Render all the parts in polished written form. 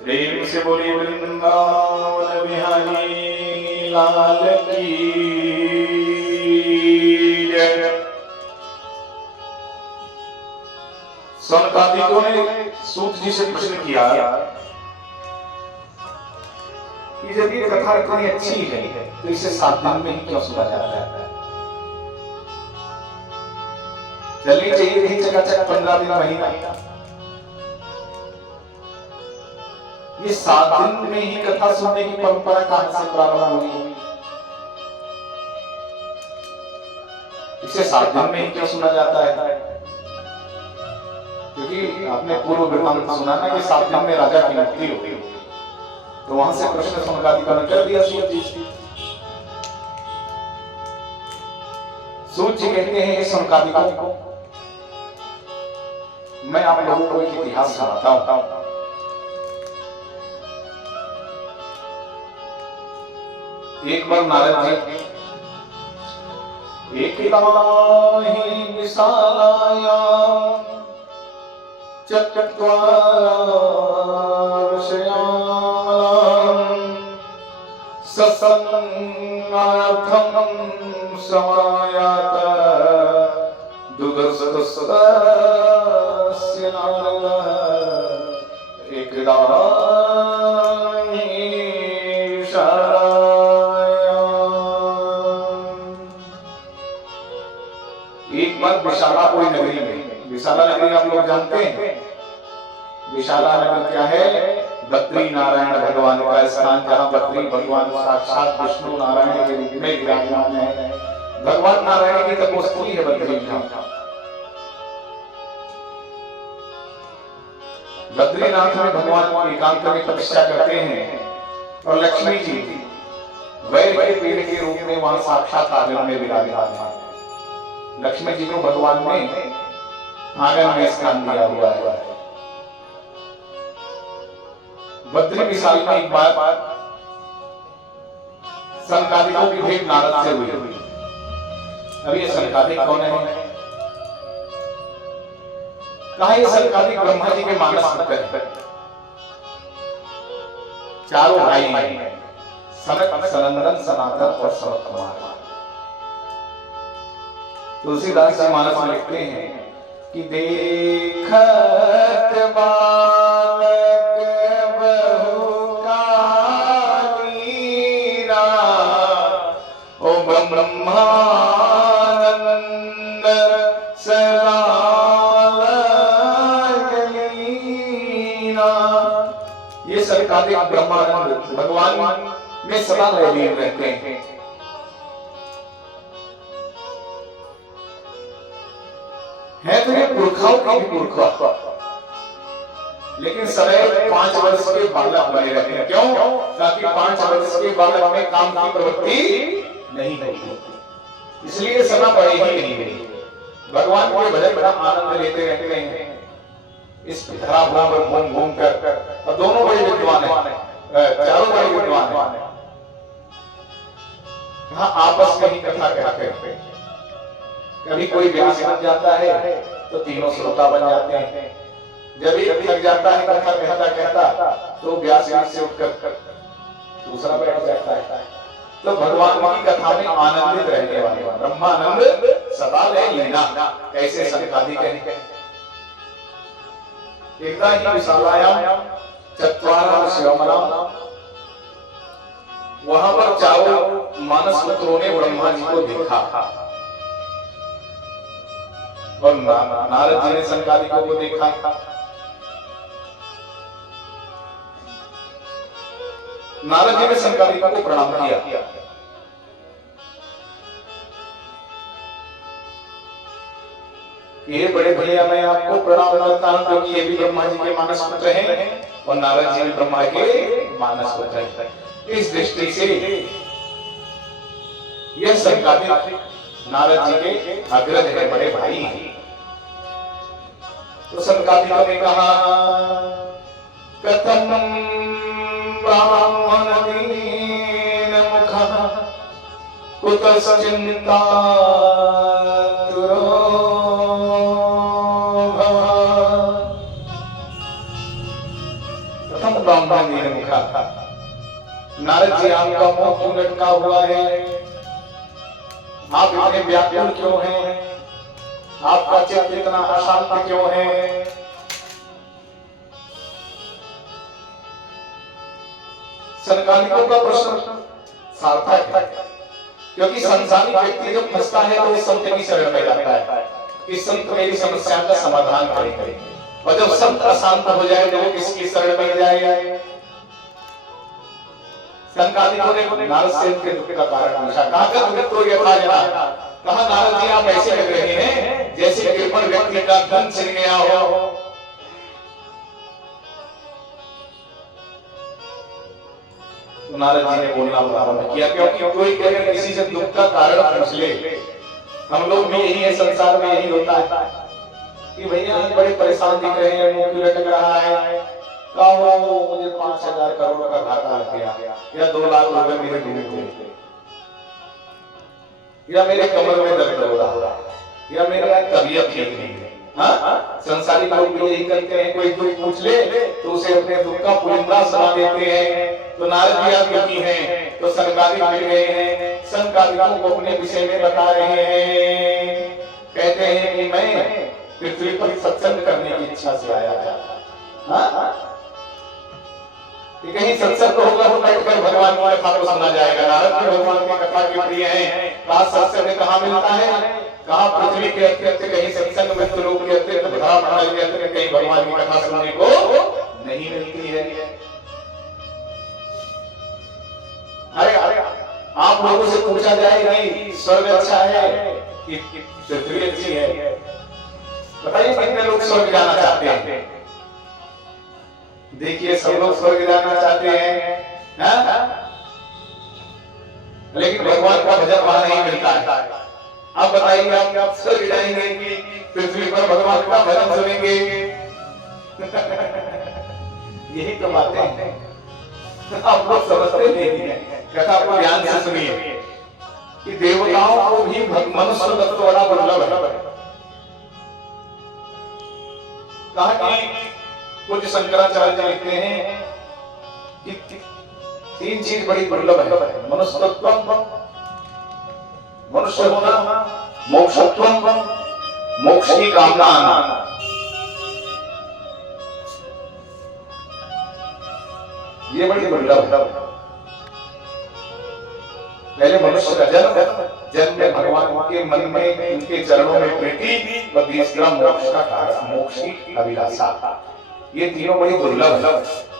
प्रेम से बोली वृंदावन बिहारी लाल की जय। सनकादिकों ने सूत जी से प्रश्न किया कि जब ये कथा इतनी अच्छी है तो इसे 7 दिन में ही क्यों सुना जाता है? चलनी चाहिए नहीं चकाचक 15 दिन महीना। ये 7 दिन में ही कथा सुनने की परंपरा कहां से प्रारंभ हुई? इसे 7 दिन में ही क्यों सुना जाता है? क्योंकि आपने पूर्व वृत्तांत सुना ना कि 7 दिन में राजा की मृत्यु हुई, तो वहां से प्रश्न सनकादिकों ने कर दिया सूत जी से। सूत जी कहते हैं सनकादिकों को, मैं आप लोगों को एक इतिहास सुनाता हूं। एक बार नारद जी एक विशालाया सत्संगार्थं समायात दुर्दर्शस्य नारदः एकदा विशाला कोई नगरी में, विशाला नगरी आप लोग जानते हैं। विशाला नगर क्या है? बद्री नारायण भगवान का स्थान, जहाँ बद्री भगवान साक्षात विष्णु नारायण के रूप में विराजमान है। भगवान नारायण की तपोस्थली है बद्री धाम। बद्रीनाथ में भगवान एकांत में तपस्या करते हैं और लक्ष्मी जी वैर के पेड़ के रूप में वहां साक्षात आंगन में विराजमान है। लक्ष्मी जी को भगवान ने आंगन में स्थान दिया हुआ है। बद्री विशाल में एक बार सनकादिकों की भेंट नारद से हुई। अब ये सनकादिक कौन है? कहा ये सनकादिक ब्रह्मा जी के मानस पुत्र है। चारों भाई हैं, सनक, सनंदन, सनातन और सनत कुमार। तुलसीदास जी मानस में लिखते हैं कि देखत बालक बहुकालीरा ओ ब्रह्मानंद सदा लीना। ये सरकारिक ब्रह्मानंद भगवान में सदा लीन रहते हैं। है तो ये पुरखाओं का भी पुरखा, लेकिन सदैव 5 वर्ष के बालक बने रहते हैं। क्यों? ताकि 5 वर्ष के बालक में काम की प्रवृत्ति नहीं होती, इसलिए सदा बड़े ही नहीं हुई। भगवान के भजन बड़ा आनंद लेते रहते हैं इस धरा पर घूम घूम कर। और दोनों बड़े विद्वान हैं, चारों बड़े विद्वान हैं। हाँ, आपस में ही कथा कहते हैं। कभी कोई व्यास बन जाता है तो तीनों श्रोता बन जाते हैं। जब एक थक जाता है कथा कहता कहता तो व्यास से उठकर दूसरा बैठ जाता है। तो भगवान की कथा में आनंदित रहने वाले ब्रह्मानंद सदा लीना, ऐसे सनकादिक हैं। एकदा ही विशालायाम चत्वारः शिवमनाम, वहां पर चारों मानस पुत्रों ने ब्रह्मा जी को देखा और नारद जी ने सनकादिकों को देखा। नारद जी ने सनकादिकों को प्रणाम किया। ये बड़े भैया मैं आपको प्रणाम करता हूं क्योंकि ये भी ब्रह्मा जी के मानस पुत्र हैं और नारद जी भी ब्रह्मा के मानस पुत्र हैं। इस दृष्टि से यह सनकादिक नारद जी के अग्रज है, बड़े भाई हैं। तो सनकादिकों ने कहा कथम ब्राह्मण दीन मुखः कुतः चिंता ब्राह्मण जी ने मुखा, नारद जी आपका मुंह क्यों लटका हुआ है, आप इतने व्याकुल क्यों हैं, आपका चित्त इतना अशांत क्यों है। सनकादिकों का प्रश्न सार्थक है, क्योंकि संसारिक व्यक्ति जब फंसता है तो संत की शरण में जाता है कि संत मेरी समस्या का समाधान करेंगे, और जब संत अशांत हो जाए तो वो किसकी शरण में जाए। सनकादिकों ने नारद से उनके दुख का कारण पूछा, कहा दुख तो यथा जना, कहा नारद जी आप ऐसे लग रहे हैं जैसे कृपण व्यक्ति का धन छिन गया हो। नारद जी ने बोलना प्रारंभ किया, क्योंकि कोई अगर किसी से दुख का कारण पूछ ले, हम लोग भी यही है, संसार में यही होता है कि भैया बड़े परेशान दिख रहे हैं, मुंह क्यों लटक रहा है, मुझे 5,000 करोड़ का घाटा लग गया, या 2 लाख रुपए मेरे डूब गए, या मेरे कमर में दर्द हो रहा है, या मेरा तबीयत ठीक नहीं है। हाँ, संसारिक लोग भी यही करते हैं, कोई दुख पूछ ले तो उसे अपने दुख का पुलिंदा सुना देते हैं। तो नारद जी आप दुखी हैं, तो सनकादिक मिल गए हैं, सनकादिकों को अपने विषय में बता रहे हैं, कहते हैं कि मैं पृथ्वी पर सत्संग करने की इच्छा से आया था। हाँ, कहीं सत्संग होगा तो बैठकर भगवान की कथा को सुना जाएगा। नारद जी भगवान की कथा के प्रिय हैं, कहा सत्संग कहाँ मिलता है, कहा पृथ्वी के अत्यंत कहीं सत्संग में, लोक के अत्यंत, धरा मंडल के अत्यंत कहीं भगवान की कथा सुनने को नहीं मिलती है। अरे आप लोगों से पूछा जाए कि स्वर्ग अच्छा है कि पृथ्वी अच्छी है, बताइए कितने लोग स्वर्ग जाना चाहते हैं। देखिए सब लोग स्वर्ग जाना चाहते हैं, लेकिन भगवान का भजन वहां नहीं मिलता है। आप बताइए आप स्वर्ग जाएंगे कि पृथ्वी पर भगवान का भजन सुनेंगे। यही तो बातें हैं, आप लोग समझते नहीं है। कथा को ध्यान से सुनिए कि देवताओं को भी मनुष्य तत्व बड़ा दुर्लभ है। कहा कि कुछ शंकराचार्य लिखते हैं कि 3 चीज बड़ी दुर्लभ है, मनुष्य तत्व, मनुष्य होना, मोक्षत्व, मोक्ष की कामना आना। ये बड़ी दुर्लभ है। पहले मनुष्य का जन्म में भगवान के मन में, उनके चरणों में प्रीति, और तीसरा मोक्ष का कारण, मोक्ष की अभिलाषा। ये तीनों बड़ी दुर्लभ है।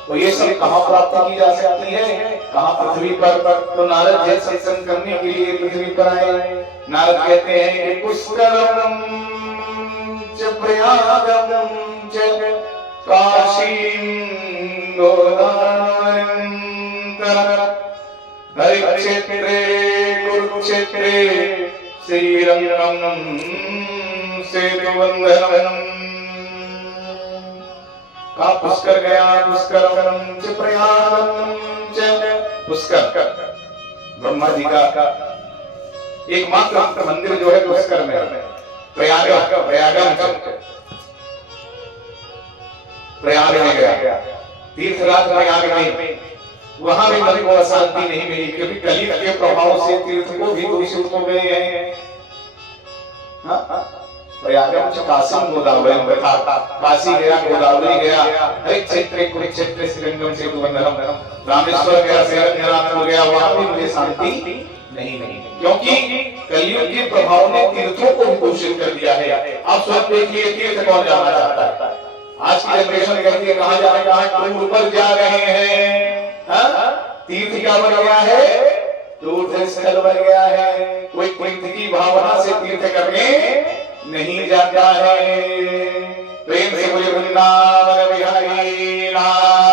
तो ये सब कहाँ प्राप्त की जा सकती है, कहाँ पृथ्वी पर। तो नारद जी सत्संग करने के लिए पृथ्वी पर आए। नारद कहते हैं कि पुष्करम च प्रयागम च काशीं गोदावरीं हरिक्षेत्रे कुरुक्षेत्रे श्रीरंगम सेतुबंधनम। कहा पुष्कर गया, पुष्करम च प्रयागम च, पुष्कर ब्रह्मा जी का एकमात्र मंदिर जो है पुष्कर में, प्रयागम प्रयाग में गया, तीर्थराज प्रयाग में, वहां भी मन को अशांति नहीं मिली, क्योंकि कलयुग के प्रभाव से तीर्थ को भी दूषित हो गए हैं। प्रयागम च काशी गोदावरी, काशी गया, गोदावरी गया, हर क्षेत्र कुरुक्षेत्र श्रीरंगम सेतुबंधनम, रामेश्वर गया, सेरनाथ गया, वहां भी मुझे शांति नहीं मिली, क्योंकि कलयुग के प्रभाव ने तीर्थों को भी दूषित कर दिया है। आप स्वयं देखिए तीर्थ कौन जाना चाहता है। आज की जनरेशन कहती है कहां जाने, कहां टूर पर जा रहे हैं। तीर्थ क्या बन गया है, तीर्थ स्थल बन गया है। कोई तीर्थ की भावना से तीर्थ करने नहीं जाता है। प्रेम से बोले वृंदावन